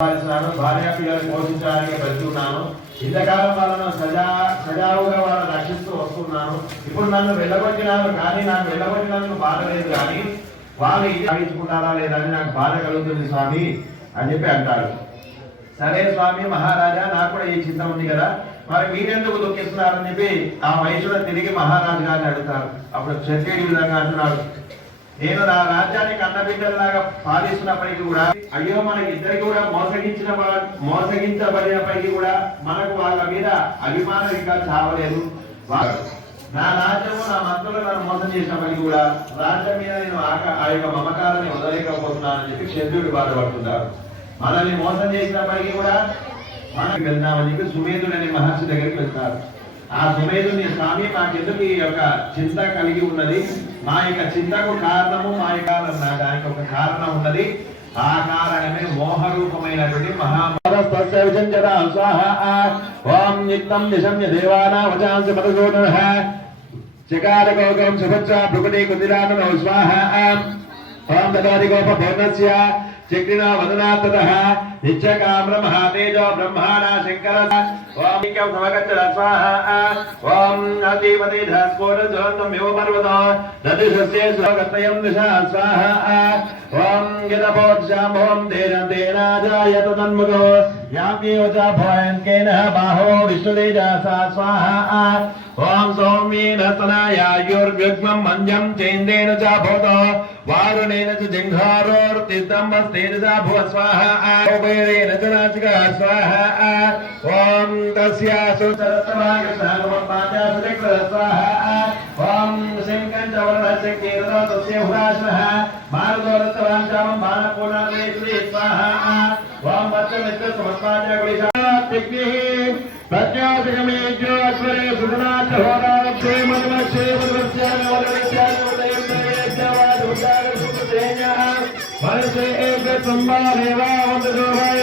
భార్య పిల్లలు పోషించడానికి బతుకున్నాను. ఇంతకాలం వాళ్ళను సజావుగా వాళ్ళని రక్షిస్తూ వస్తున్నాను. ఇప్పుడు నన్ను వెళ్ళగొట్టినాను, కానీ నాకు వెళ్ళగొట్టినందుకు బాధ లేదు, కానీ వాళ్ళు ఇది సాగించుకుంటారా లేదని నాకు బాధ కలుగుతుంది స్వామి అని చెప్పి అంటారు. సరే స్వామి మహారాజా, నాకు కూడా ఈ చింత ఉంది కదా, మరి మీరెందుకు దుఃఖిస్తున్నారని చెప్పి ఆ వయసులో తిరిగి మహారాజు గారిని అడుగుతారు. అప్పుడు క్షత్రియుడి విధంగా అంటున్నాడు, నేను నా రాజ్యాన్ని కన్నబిడ్డలాగా పాలిస్తున్నప్పటికీ కూడా అయ్యో మనకి ఇద్దరికి కూడా మోసగించబడినప్పటికీ కూడా మనకు వాళ్ళ మీద అభిమానం ఇంకా చావలేదు. నా రాజ్యము నా మంత్రులు నన్ను మోసం చేసినప్పటికీ కూడా రాజ్యం మీద నేను ఆ యొక్క మమకారాన్ని వదలేకపోతున్నానని చెప్పి క్షత్రియుడు బాధపడుతుంటారు. మనల్ని మోసం చేసినప్పటికీ కూడా మనకి వెళ్తామని చెప్పి సుమేధుడు అనే మహర్షి దగ్గరికి వెళ్తారు. ఆ సుమేధుని స్వామి మాకెందుకు ఈ యొక్క చింత కలిగి ఉన్నది, మా యొక్క చింతకు కారణము మా యొక్క దానికి ఒక కారణం ఉన్నది, ఆ కారణమే మోహరూపమైనటువంటి చక్రినా వదనాతః నిత్యకామ్ర మహాతేజో బ్రహ్మాణా శంకర ఓం ఏకం సమగచ్చ స్వాహ ఓం అధిపతి ధస్కోర జోన్నం పర్వతో దదిశస్య స్వగతయం దిశా స్వాహ ఓం యదపోజ్జాం ఓం తేనాజాయత తన్ముఖో యామ్యేవ చ భయంకేన బాహో విష్ణుతేజసా స్వాహ ఓం సౌమ్యేన తనయాయుర్వ్యుగ్మం మంజం చైందేన చ భూతో వారుణేన చ జింఘారోర్తిస్తంభస్తేన చ భువ స్వాహ ఉపేరేణ చ నాసికా స్వాహ ఓం తస్యాసు సరత్తమాగస్నాగమపాచా సుచక్ర స్వాహ ఓం శంకం చ వరదస్య కేరదో తస్య హురాశ్వః మారుదోరత్తవాంచామం బాణపూర్ణాదేశ్వరీ స్వాహ ఓం వచ్చమిత్ర సమస్పాచ గుళిషా తిగ్నిః ప్రత్యాశకమేజ్యో అశ్వరే సుధనాచ హోరాక్షే మధుమక్షే మధుమత్యాన వరవిత్యాన ఉదయం దేవ్యవాద ఉద్దార సుఖసేన మనసే ఏక సంబాలేవా వందజోభాయ